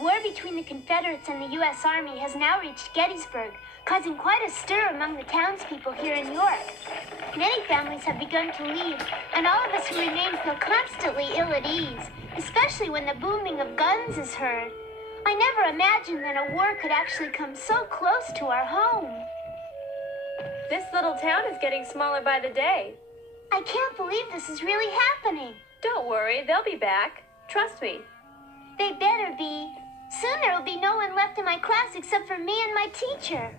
war between the Confederates and the U.S. Army has now reached Gettysburg, causing quite a stir among the townspeople here in York. Many families have begun to leave, and all of us who remain feel constantly ill at ease, especially when the booming of guns is heard. I never imagined that a war could actually come so close to our home. This little town is getting smaller by the day. I can't believe this is really happening. Don't worry, they'll be back. Trust me. They better be. Soon there will be no one left in my class except for me and my teacher.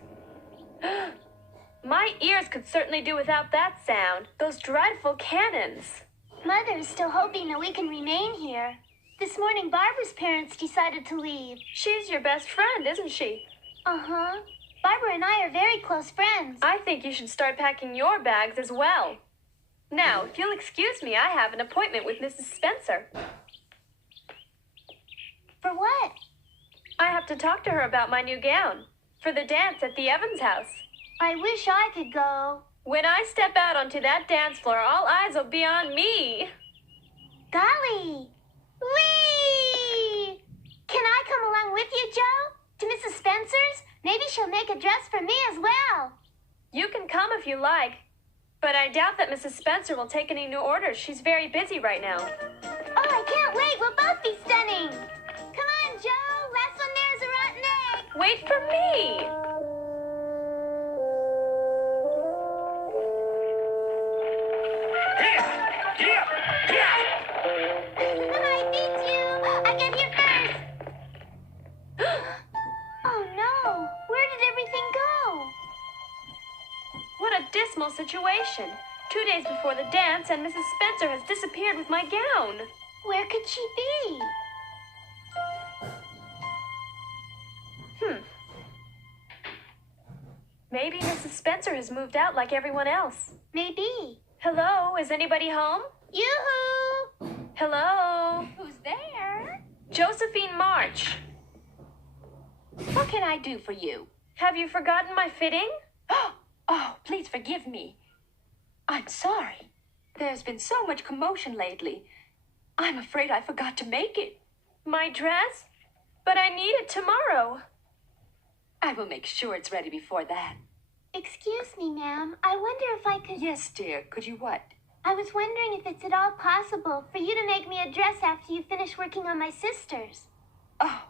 My ears could certainly do without that sound. Those dreadful cannons. Mother is still hoping that we can remain here. This morning, Barbara's parents decided to leave. She's your best friend, isn't she? Uh-huh. Barbara and I are very close friends. I think you should start packing your bags as well. Now, if you'll excuse me, I have an appointment with Mrs. Spencer. For what? I have to talk to her about my new gown for the dance at the Evans house. I wish I could go. When I step out onto that dance floor, all eyes will be on me. Golly! Whee! Can I come along with you, Joe? To Mrs. Spencer's? Maybe she'll make a dress for me as well. You can come if you like, but I doubt that Mrs. Spencer will take any new orders. She's very busy right now. Oh, I can't wait. We'll both be stunning. Come on, Joe. Last one there is a rotten egg. Wait for me. I beat you. I get here first. Oh, no. Where did everything go? What a dismal situation. 2 days before the dance, and Mrs. Spencer has disappeared with my gown. Where could she be? Maybe Mrs. Spencer has moved out like everyone else. Maybe. Hello, is anybody home? Yoo-hoo! Hello? Who's there? Josephine March. What can I do for you? Have you forgotten my fitting? Oh, please forgive me. I'm sorry. There's been so much commotion lately. I'm afraid I forgot to make it. My dress? But I need it tomorrow. I will make sure it's ready before that. Excuse me, ma'am. I wonder if I could... Yes, dear. Could you what? I was wondering if it's at all possible for you to make me a dress after you finish working on my sister's. Oh,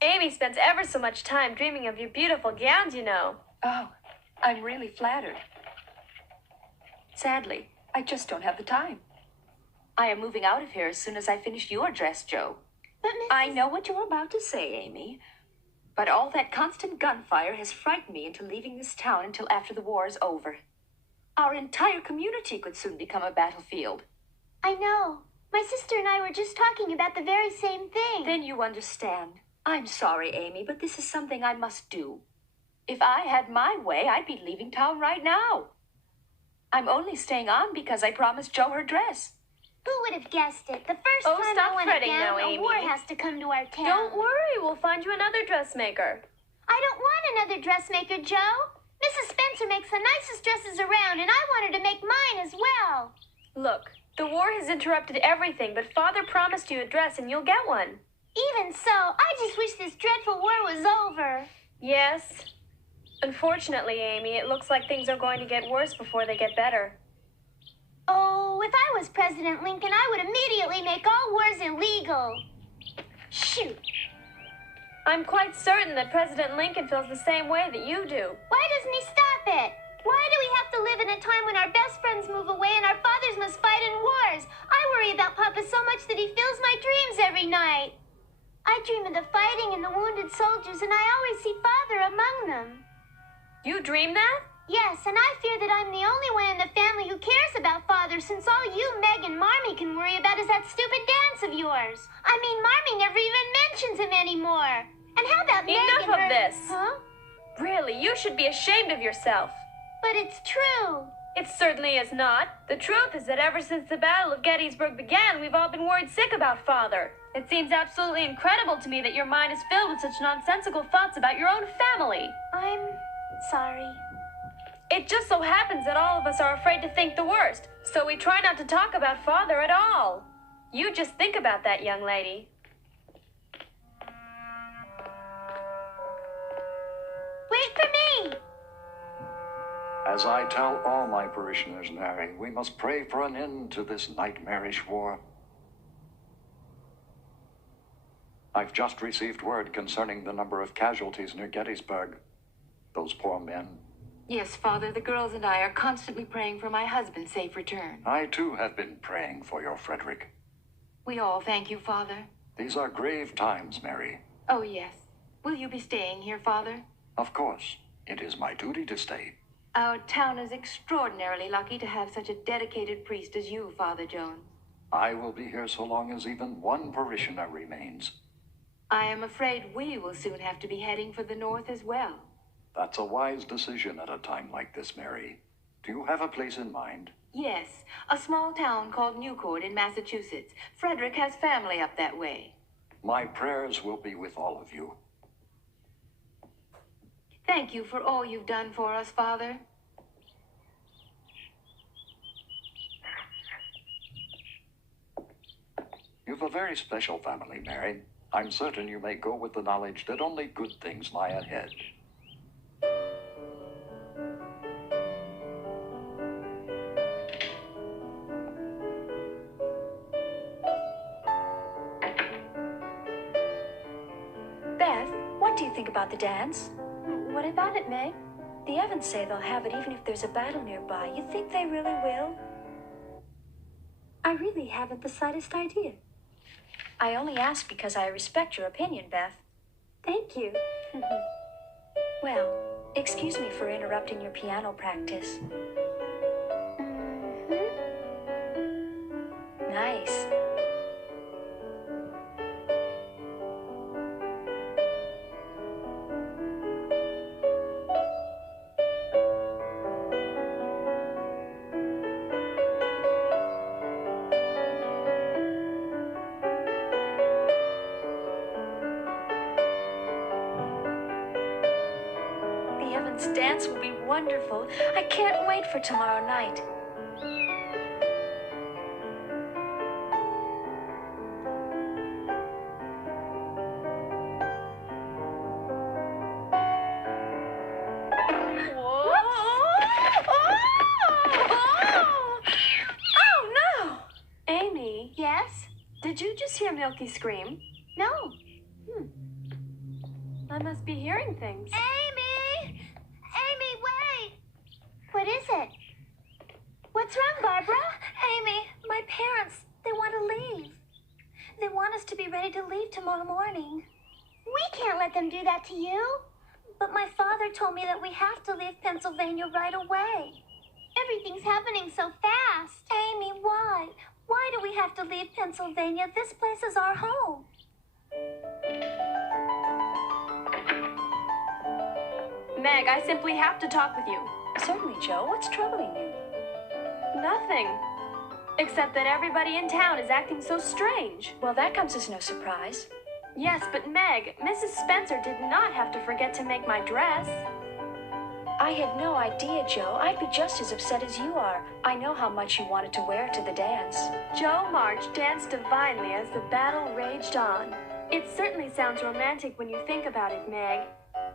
Amy spends ever so much time dreaming of your beautiful gowns, you know. I'm really flattered. Sadly, I just don't have the time. I am moving out of here as soon as I finish your dress, Joe. But Mrs. I know what you're about to say, Amy. But all that constant gunfire has frightened me into leaving this town until after the war is over. Our entire community could soon become a battlefield. I know. My sister and I were just talking about the very same thing. Then you understand. I'm sorry, Amy, but this is something I must do. If I had my way, I'd be leaving town right now. I'm only staying on because I promised Joe her dress. Who would have guessed it? The first Oh, time stop I went fretting again, now, a Amy. war has to come to our town. Don't worry, we'll find you another dressmaker. I don't want another dressmaker, Joe. Mrs. Spencer makes the nicest dresses around, and I want her to make mine as well. Look, the war has interrupted everything, but Father promised you a dress and you'll get one. Even so, I just wish this dreadful war was over. Yes. Unfortunately, Amy, it looks like things are going to get worse before they get better. Oh, if I was President Lincoln, I would immediately make all wars illegal. Shoot. I'm quite certain that President Lincoln feels the same way that you do. Why doesn't he stop it? Why do we have to live in a time when our best friends move away and our fathers must fight in wars? I worry about Papa so much that he fills my dreams every night. I dream of the fighting and the wounded soldiers, and I always see Father among them. You dream that? Yes, and I fear that I'm the only one in the family who cares about Father, since all you, Meg, and Marmee can worry about is that stupid dance of yours. I mean, Marmee never even mentions him anymore. And how about Meg and Enough of her... this. Huh? Really, you should be ashamed of yourself. But it's true. It certainly is not. The truth is that ever since the Battle of Gettysburg began, we've all been worried sick about Father. It seems absolutely incredible to me that your mind is filled with such nonsensical thoughts about your own family. I'm sorry. It just so happens that all of us are afraid to think the worst, so we try not to talk about Father at all. You just think about that, young lady. As I tell all my parishioners, Mary, we must pray for an end to this nightmarish war. I've just received word concerning the number of casualties near Gettysburg. Those poor men. Yes, Father, the girls and I are constantly praying for my husband's safe return. I, too, have been praying for your Frederick. We all thank you, Father. These are grave times, Mary. Oh, yes. Will you be staying here, Father? Of course. It is my duty to stay. Our town is extraordinarily lucky to have such a dedicated priest as you, Father Jones. I will be here so long as even one parishioner remains. I am afraid we will soon have to be heading for the north as well. That's a wise decision at a time like this, Mary. Do you have a place in mind? Yes, a small town called Newport in Massachusetts. Frederick has family up that way. My prayers will be with all of you. Thank you for all you've done for us, Father. You've a very special family, Mary. I'm certain you may go with the knowledge that only good things lie ahead. Beth, what do you think about the dance? What about it, Meg? The Evans say they'll have it even if there's a battle nearby. You think they really will? I really haven't the slightest idea. I only ask because I respect your opinion, Beth. Thank you. Well, excuse me for interrupting your piano practice. Nice. The Evans dance will be wonderful. I can't wait for tomorrow night. Oh, no! Amy, Yes? did you just hear Milky scream? No. I must be hearing things. Amy! Amy, wait! What is it? What's wrong, Barbara? Amy, my parents, they want to leave. They want us to be ready to leave tomorrow morning. We can't let them do that to you. But my father told me that we have to leave Pennsylvania right away. Everything's happening so fast. Amy, why? Why do we have to leave Pennsylvania? This place is our home. Meg, I simply have to talk with you. Certainly, Joe. What's troubling you? Nothing. Except that everybody in town is acting so strange. Well, that comes as no surprise. Yes, but Meg, Mrs. Spencer did not have to forget to make my dress. I had no idea, Joe. I'd be just as upset as you are. I know how much you wanted to wear to the dance. Joe March danced divinely as the battle raged on. It certainly sounds romantic when you think about it, Meg.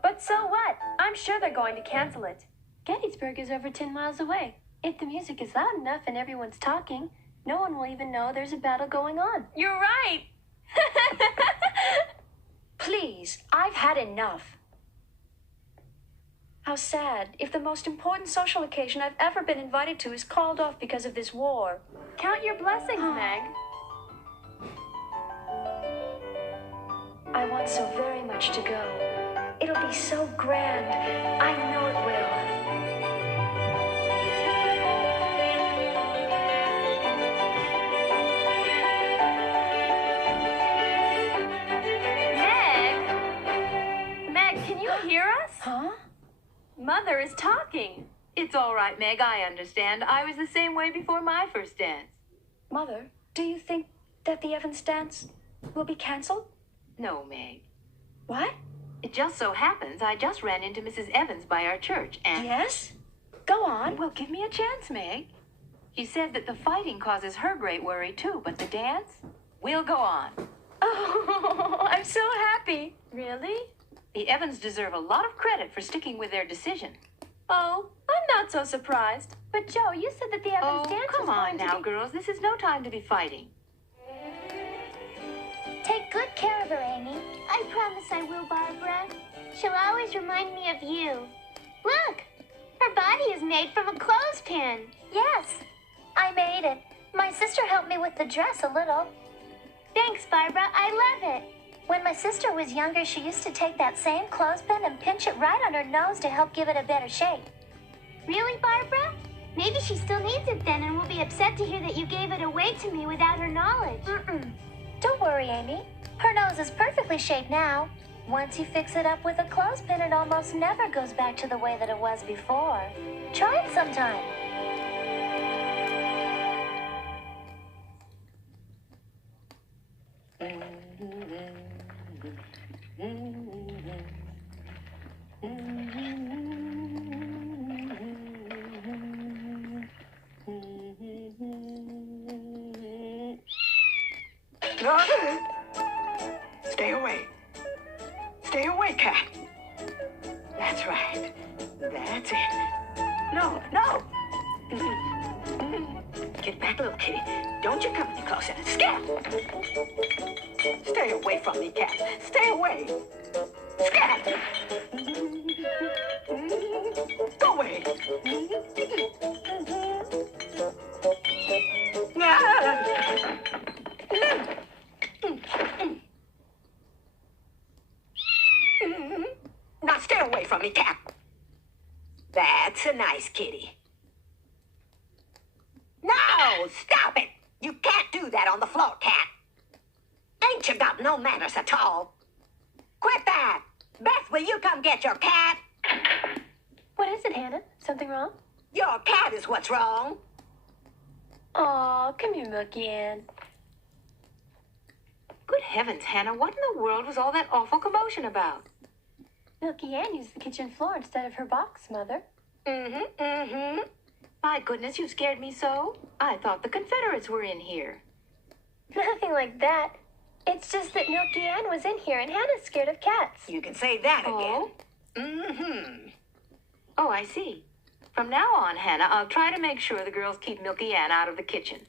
But so what? I'm sure they're going to cancel it. Gettysburg is over 10 miles away. If the music is loud enough and everyone's talking, no one will even know there's a battle going on. You're right! Please, I've had enough. How sad if the most important social occasion I've ever been invited to is called off because of this war. Count your blessings, Meg. I want so very much to go. It'll be so grand. I know it will. Meg, can you hear us? Huh? Mother is talking. It's all right, Meg. I understand. I was the same way before my first dance. Mother, do you think that the Evans dance will be canceled? No, Meg. What? It just so happens I just ran into Mrs. Evans by our church, and... Yes? Go on. Well, give me a chance, Meg. She said that the fighting causes her great worry, too, but the dance will go on. Oh, I'm so happy. Really? The Evans deserve a lot of credit for sticking with their decision. Oh, I'm I'm not so surprised. But Joe, you said that the Evans dance come was on going to now, be... girls. This is no time to be fighting. Take good care of her, Amy. I promise I will, Barbara. She'll always remind me of you. Look, her body is made from a clothespin. Yes, I made it. My sister helped me with the dress a little. Thanks, Barbara. I love it. When my sister was younger, she used to take that same clothespin and pinch it right on her nose to help give it a better shape. Really, Barbara? Maybe she still needs it then and will be upset to hear that you gave it away to me without her knowledge. Don't worry, Amy. Her nose is perfectly shaped now. Once you fix it up with a clothespin, it almost never goes back to the way that it was before. Try it sometime. Stay away. Stay away, Cat. That's right. That's it. No, no. Get back, little kitty. Don't you come any closer. Scat! Stay away from me, Cat. Stay away. Scat! Go away. Now stay away from me, Cat. That's a nice kitty. No, stop it. You can't do that on the floor, Cat. Ain't you got no manners at all? Quit that. Beth, will you come get your cat? What is it, Hannah? Something wrong? Your cat is what's wrong. Aw, come here, Milky Ann. Good heavens, Hannah, what in the world was all that awful commotion about? Milky Ann used the kitchen floor instead of her box, Mother. My goodness, you scared me so. I thought the Confederates were in here. Nothing like that. It's just that Milky Ann was in here and Hannah's scared of cats. You can say that Oh? again. Oh, I see. From now on, Hannah, I'll try to make sure the girls keep Milky Ann out of the kitchen.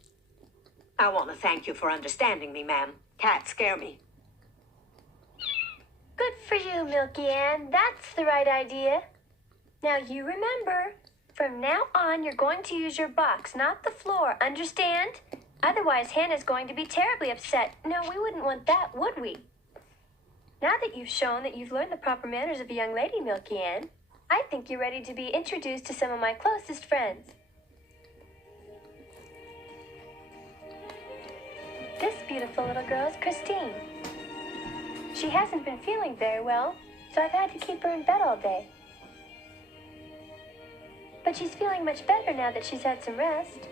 I want to thank you for understanding me, ma'am. Cats scare me. Good for you, Milky Ann. That's the right idea. Now you remember, from now on you're going to use your box, not the floor. Understand? Otherwise, Hannah's going to be terribly upset. No, we wouldn't want that, would we? Now that you've shown that you've learned the proper manners of a young lady, Milky Ann, I think you're ready to be introduced to some of my closest friends. This beautiful little girl is Christine. She hasn't been feeling very well, so I've had to keep her in bed all day. But she's feeling much better now that she's had some rest.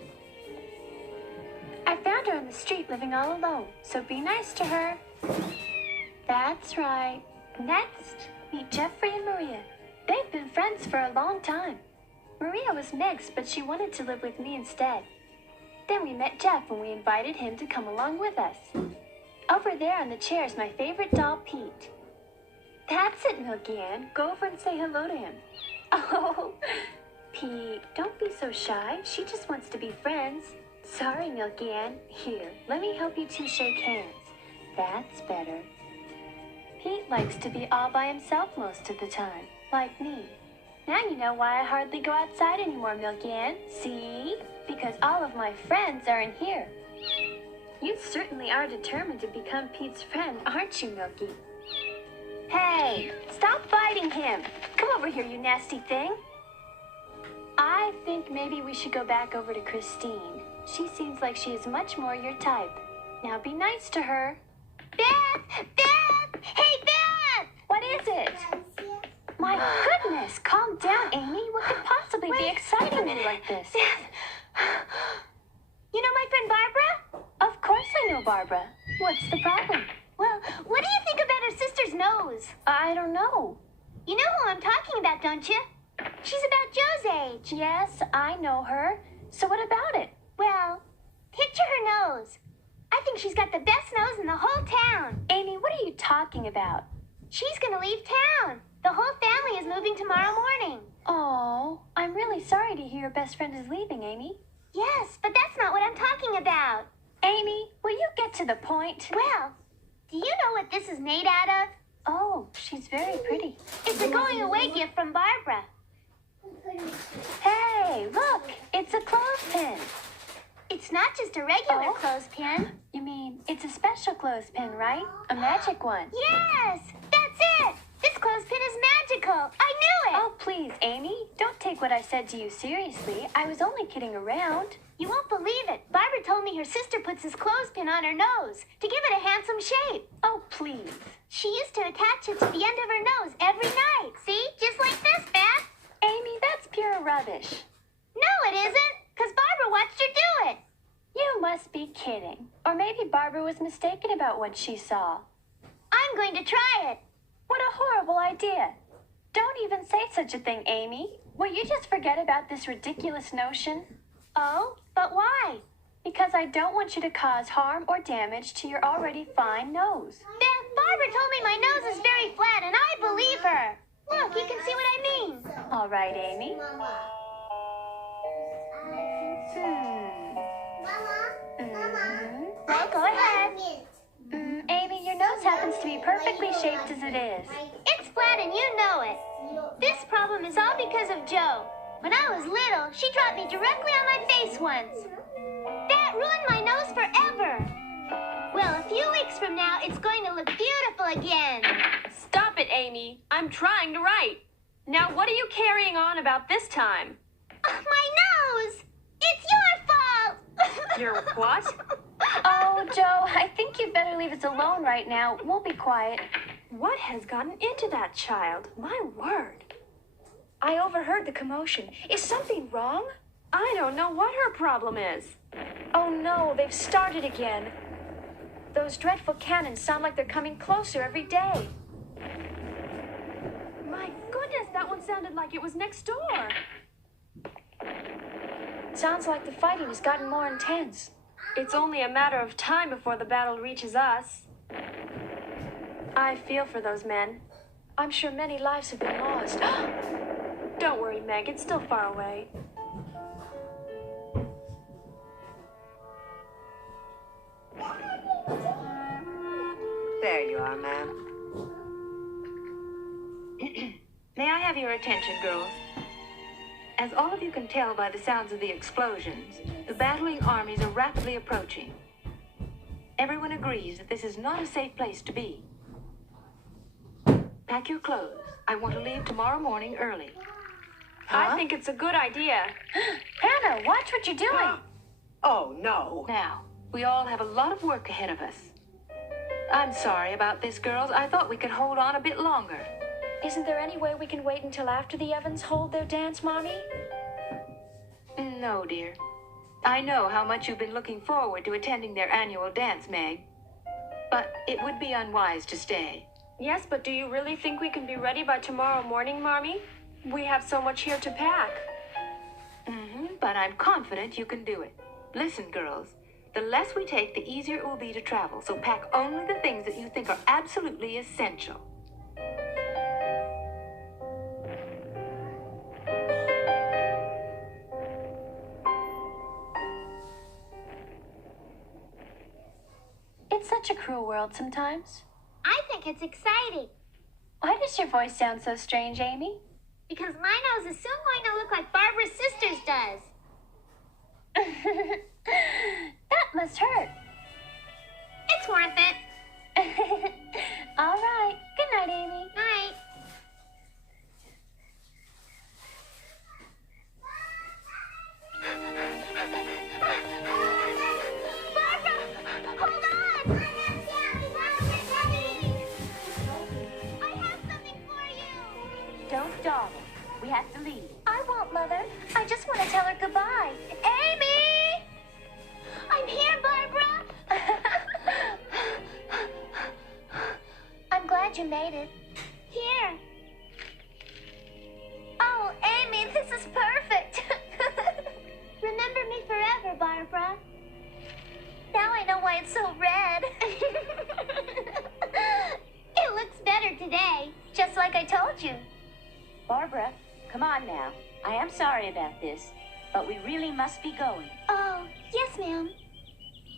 I found her on the street living all alone, so be nice to her. That's right. Next, meet Jeffrey and Maria. They've been friends for a long time. Maria was mixed, but she wanted to live with me instead. Then we met Jeff and we invited him to come along with us. Over there on the chair is my favorite doll, Pete. That's it, Milky Ann. Go over and say hello to him. Oh, Pete, don't be so shy. She just wants to be friends. Sorry, Milky Ann. Here, let me help you two shake hands. That's better. Pete likes to be all by himself most of the time, like me. Now you know why I hardly go outside anymore, Milky Ann. See? Because all of my friends are in here. You certainly are determined to become Pete's friend, aren't you, Milky? Hey, stop biting him. Come over here, you nasty thing. I think maybe we should go back over to Christine. She seems like she is much more your type. Now be nice to her. Beth! Beth! Hey, Beth! What is it? My goodness, calm down, Amy. What could possibly be exciting you like this? You know my friend Barbara? Of course I know Barbara. What's the problem? Well, what do you think about her sister's nose? I don't know. You know who I'm talking about, don't you? She's about Joe's age. Yes, I know her. So what about it? Well, picture her nose. I think she's got the best nose in the whole town. Amy, what are you talking about? She's gonna leave town. The whole family is moving tomorrow morning. Oh, I'm really sorry to hear your best friend is leaving, Amy. Yes, but that's not what I'm talking about. Amy, will you get to the point? Well, do you know what this is made out of? Oh, she's very pretty. It's a going away gift from Barbara. Hey, look, it's a clothespin. It's not just a regular Oh. clothespin. You mean it's a special clothespin, right? A magic one. Yes, that's it. This clothespin is magical. I knew it. Oh, please, Amy, don't take what I said to you seriously. I was only kidding around. You won't believe it. Barbara told me her sister puts this clothespin on her nose to give it a handsome shape. Oh, please. She used to attach it to the end of her nose every night. See? Just like this, Beth. Amy, that's pure rubbish. No, it isn't. Because Barbara watched her do it. You must be kidding. Or maybe Barbara was mistaken about what she saw. I'm going to try it. What a horrible idea. Don't even say such a thing, Amy. Will you just forget about this ridiculous notion? Oh, but why? Because I don't want you to cause harm or damage to your already fine nose. Beth, Barbara told me my nose is very flat, and I believe her. Look, you can see what I mean. All right, Amy. Well, go ahead. Amy, your nose happens to be perfectly shaped as it is. It's flat, and you know it. This problem is all because of Joe. When I was little, she dropped me directly on my face once. That ruined my nose forever. Well, a few weeks from now, it's going to look beautiful again. Stop it, Amy. I'm trying to write. Now, what are you carrying on about this time? My nose! It's your fault! Your what? Oh, Joe, I think you'd better leave us alone right now. We'll be quiet. What has gotten into that child? My word. I overheard the commotion. Is something wrong? I don't know what her problem is. Oh no, they've started again. Those dreadful cannons sound like they're coming closer every day. My goodness, that one sounded like it was next door. Sounds like the fighting has gotten more intense. It's only a matter of time before the battle reaches us. I feel for those men. I'm sure many lives have been lost. Don't worry, Meg. It's still far away. There you are, ma'am. May I have your attention, girls? As all of you can tell by the sounds of the explosions, the battling armies are rapidly approaching. Everyone agrees that this is not a safe place to be. Pack your clothes. I want to leave tomorrow morning early. I think it's a good idea. Hannah, watch what you're doing. Oh, no. Now, we all have a lot of work ahead of us. I'm sorry about this, girls. I thought we could hold on a bit longer. Isn't there any way we can wait until after the Evans hold their dance, Mommy? No, dear. I know how much you've been looking forward to attending their annual dance, Meg. But it would be unwise to stay. Yes, but do you really think we can be ready by tomorrow morning, Mommy? We have so much here to pack. But I'm confident you can do it. Listen, girls. The less we take, the easier it will be to travel. So pack only the things that you think are absolutely essential. It's such a cruel world sometimes. I think it's exciting. Why does your voice sound so strange, Amy? Because my nose is soon going to look like Barbara's sister's does. That must hurt. It's worth it. All right. Good night, Amy. Night. Barbara! Hold on! I have something for you! Don't dawdle. We have to leave. I won't, Mother. I just want to tell her goodbye. Amy! I'm here, Barbara! I'm glad you made it. Here. Oh, Amy, this is perfect. Remember me forever, Barbara. Now I know why it's so red. It looks better today. just like I told you. Barbara, come on now. I am sorry about this, but we really must be going. Oh, yes, ma'am.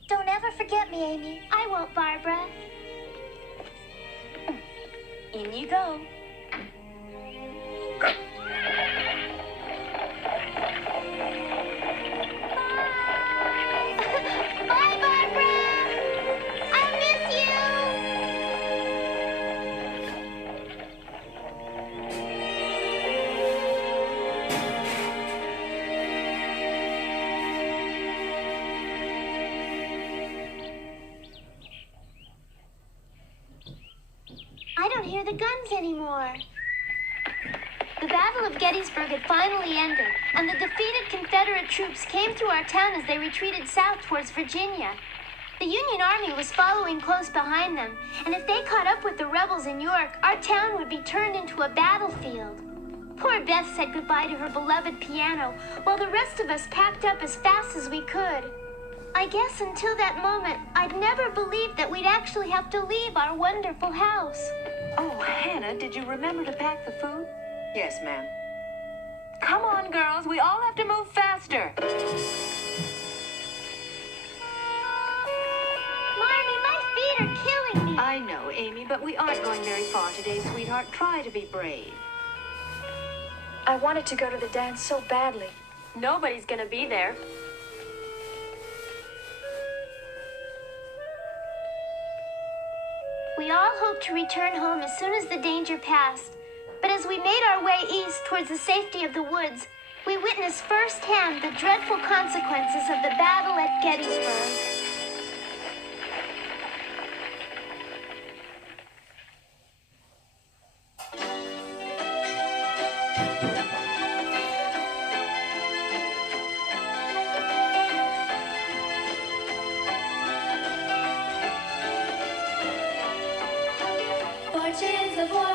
Don't ever forget me, Amy. I won't, Barbara. In you go. Bye, Barbara! I'll miss you! I don't hear the guns anymore. The Battle of Gettysburg had finally ended, and the defeated Confederate troops came through our town as they retreated south towards Virginia. The Union Army was following close behind them, and if they caught up with the rebels in York, our town would be turned into a battlefield. Poor Beth said goodbye to her beloved piano, while the rest of us packed up as fast as we could. I guess until that moment, I'd never believed that we'd actually have to leave our wonderful house. Oh, Hannah, did you remember to pack the food? Yes, ma'am. Come on, girls. We all have to move faster. Mommy, my feet are killing me. I know, Amy, but we aren't going very far today, sweetheart. Try to be brave. I wanted to go to the dance so badly. Nobody's gonna be there. We all hoped to return home as soon as the danger passed. But as we made our way east towards the safety of the woods, we witnessed firsthand the dreadful consequences of the battle at Gettysburg. Fortunes of war